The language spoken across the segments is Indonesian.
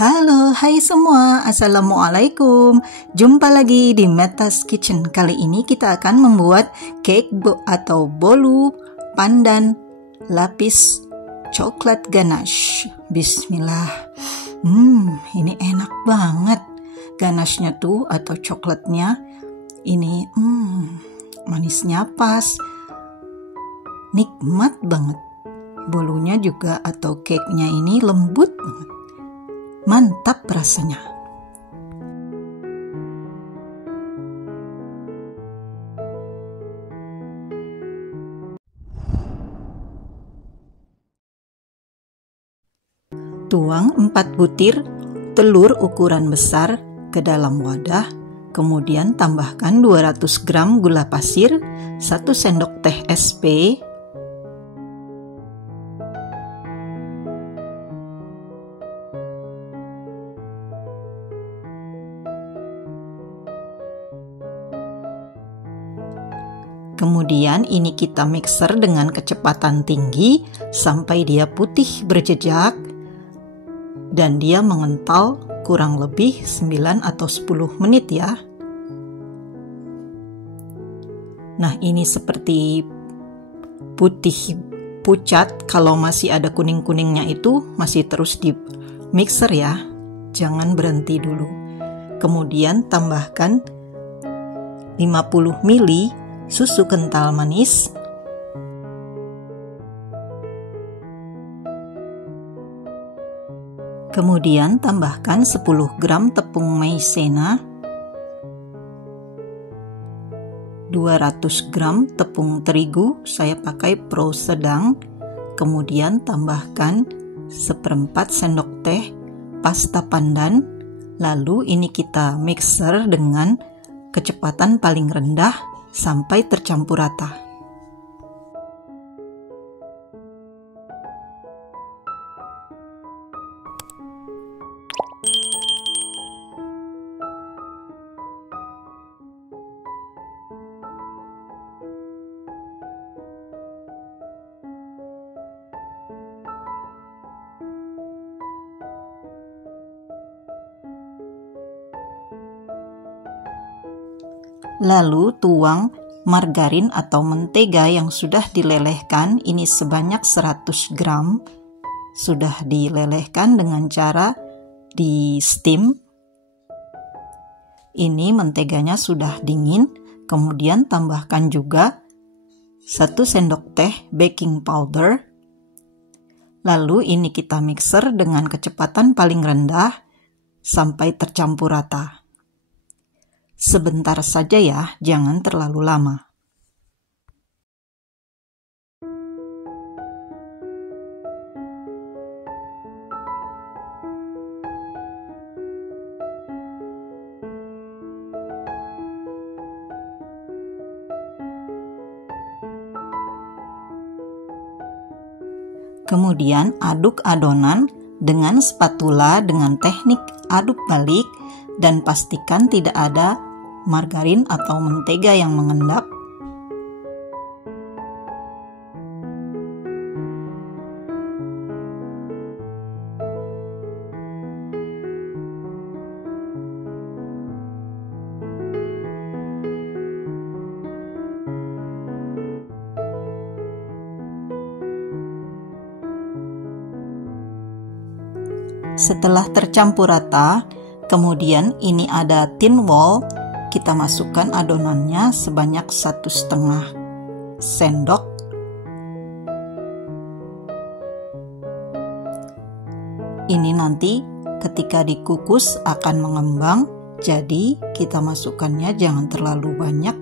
Halo, hai semua, Assalamualaikum. Jumpa lagi di Meta's Kitchen. Kali ini kita akan membuat cake atau bolu pandan lapis coklat ganache. Bismillah. Ini enak banget. Ganashnya tuh atau coklatnya ini manisnya pas. Nikmat banget. Bolunya juga atau cake-nya ini lembut banget. Mantap rasanya. Tuang 4 butir telur ukuran besar ke dalam wadah, kemudian tambahkan 200 gram gula pasir, 1 sendok teh SP, kemudian ini kita mixer dengan kecepatan tinggi sampai dia putih berjejak dan dia mengental kurang lebih 9 atau 10 menit ya. Nah, ini seperti putih pucat, kalau masih ada kuning-kuningnya itu masih terus di mixer ya. Jangan berhenti dulu. Kemudian tambahkan 50 ml susu kental manis, kemudian tambahkan 10 gram tepung maizena, 200 gram tepung terigu, saya pakai pro sedang, kemudian tambahkan 1/4 sendok teh pasta pandan, lalu ini kita mixer dengan kecepatan paling rendah sampai tercampur rata. Lalu tuang margarin atau mentega yang sudah dilelehkan, ini sebanyak 100 gram, sudah dilelehkan dengan cara di steam. Ini menteganya sudah dingin, kemudian tambahkan juga 1 sendok teh baking powder. Lalu ini kita mixer dengan kecepatan paling rendah sampai tercampur rata. Sebentar saja ya, jangan terlalu lama. Kemudian aduk adonan dengan spatula dengan teknik aduk balik dan pastikan tidak ada margarin atau mentega yang mengendap. Setelah tercampur rata, kemudian ini ada tin wall, kita masukkan adonannya sebanyak 1,5 sendok. Ini nanti ketika dikukus akan mengembang, jadi kita masukkannya jangan terlalu banyak.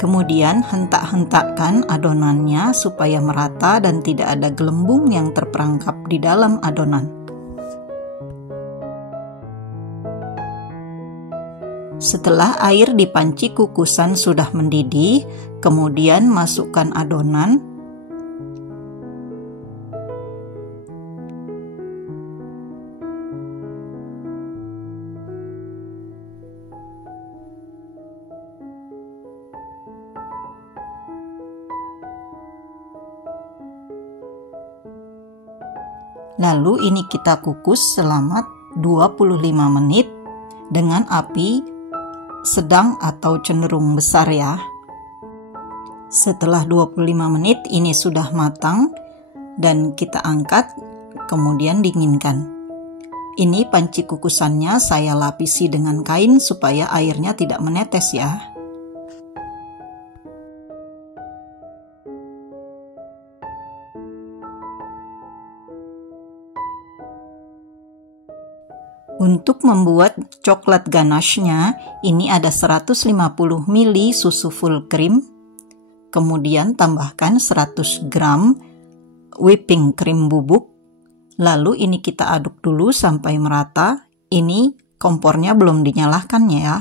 Kemudian hentak-hentakkan adonannya supaya merata dan tidak ada gelembung yang terperangkap di dalam adonan. Setelah air di panci kukusan sudah mendidih, kemudian masukkan adonan. Lalu ini kita kukus selama 25 menit dengan api sedang atau cenderung besar ya. Setelah 25 menit ini sudah matang dan kita angkat, kemudian dinginkan. Ini panci kukusannya saya lapisi dengan kain supaya airnya tidak menetes ya. Untuk membuat coklat ganache-nya, ini ada 150 ml susu full cream, kemudian tambahkan 100 gram whipping cream bubuk, lalu ini kita aduk dulu sampai merata. Ini kompornya belum dinyalakan ya.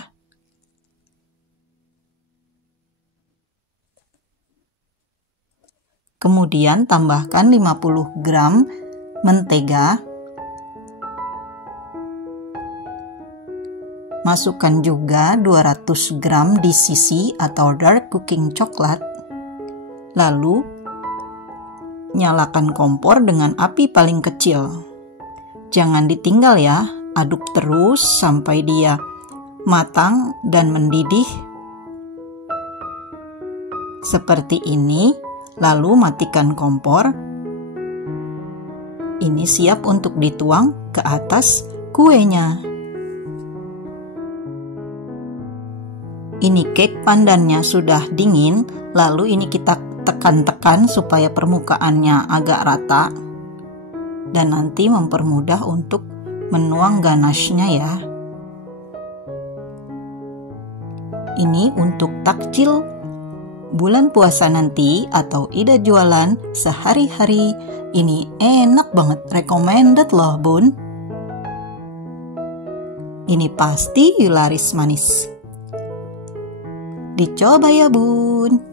Kemudian tambahkan 50 gram mentega. Masukkan juga 200 gram DCC atau dark cooking coklat. Lalu nyalakan kompor dengan api paling kecil. Jangan ditinggal ya, aduk terus sampai dia matang dan mendidih. Seperti ini, lalu matikan kompor. Ini siap untuk dituang ke atas kuenya. Ini cake pandannya sudah dingin, lalu ini kita tekan-tekan supaya permukaannya agak rata dan nanti mempermudah untuk menuang ganache-nya ya. Ini untuk takjil bulan puasa nanti atau ida jualan sehari-hari. Ini enak banget, recommended loh bun. Ini pasti laris manis. Dicoba ya bun.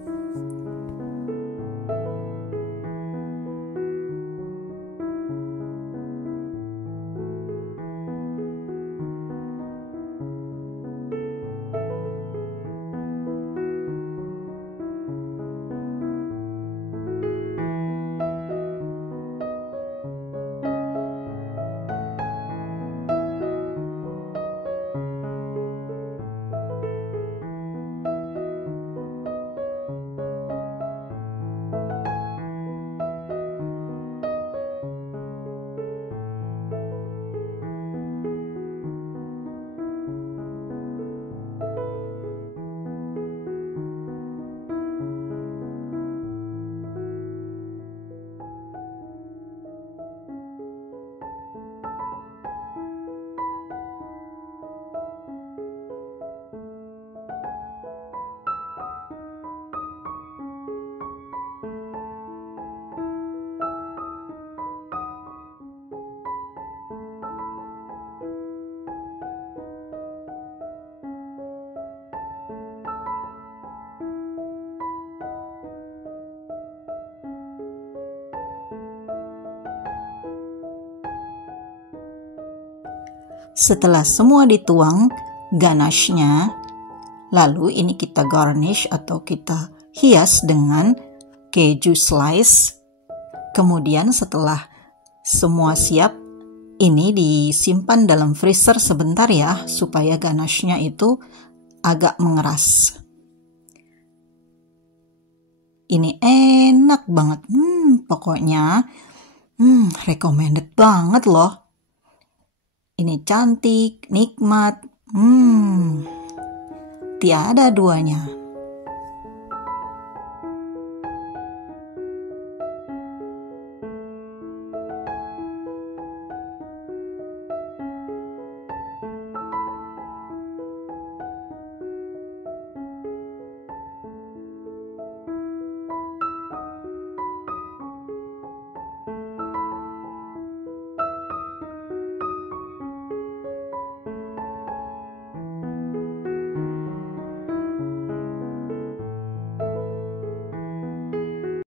Setelah semua dituang ganache-nya, lalu ini kita garnish atau kita hias dengan keju slice. Kemudian setelah semua siap, ini disimpan dalam freezer sebentar ya, supaya ganache-nya itu agak mengeras. Ini enak banget, pokoknya recommended banget loh. Ini cantik, nikmat, tiada duanya.